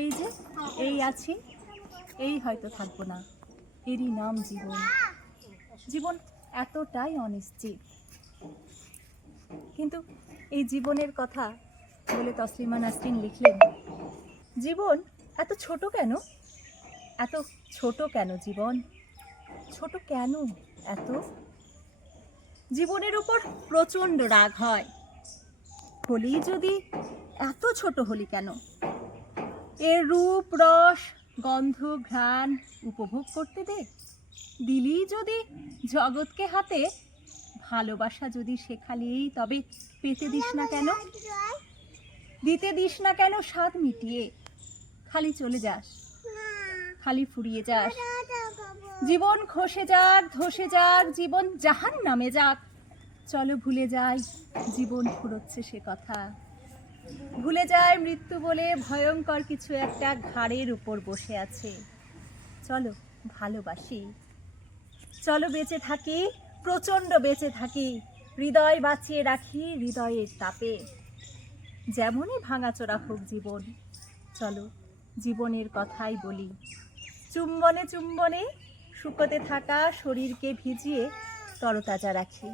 এই যে এই আছি, এই হয়তো থাকবো না, এরই নাম জীবন। জীবন এতটাই অনিশ্চিত, কিন্তু এই জীবনের কথা বলে তসলিমা নাসরিন লিখলেন, জীবন এত ছোট কেন, এত ছোট কেন জীবন, ছোট কেন এত? জীবনের উপর প্রচণ্ড রাগ হয়, হলি যদি এত ছোট হলি কেন? এর রূপ রস গন্ধ ঘ্রাণ উপভোগ করতে দে, দিলি যদি জগৎকে হাতে, ভালোবাসা যদি শেখালি তবে পেতে দিস না কেন, দিতে দিস না কেন স্বাদ মিটিয়ে? খালি চলে যাস, খালি ফুরিয়ে যাস। জীবন খসে যাক ধসে যাক, জীবন জাহান নামে যাক, চলো ভুলে যাই জীবন ফুরোচ্ছে সে কথা। ভুলে যায় মৃত্যু বলে ভয়ঙ্কর কিছু একটা ঘাড়ের উপর বসে আছে। চলো ভালোবাসি, চলো বেঁচে থাকি, প্রচণ্ড বেঁচে থাকি, হৃদয় বাঁচিয়ে রাখি হৃদয়ের তাপে। যেমনই ভাঙাচোরা হোক জীবন, চলো জীবনের কথাই বলি। চুম্বনে চুম্বনে শুকোতে থাকা শরীরকে ভিজিয়ে তরতাজা রাখি।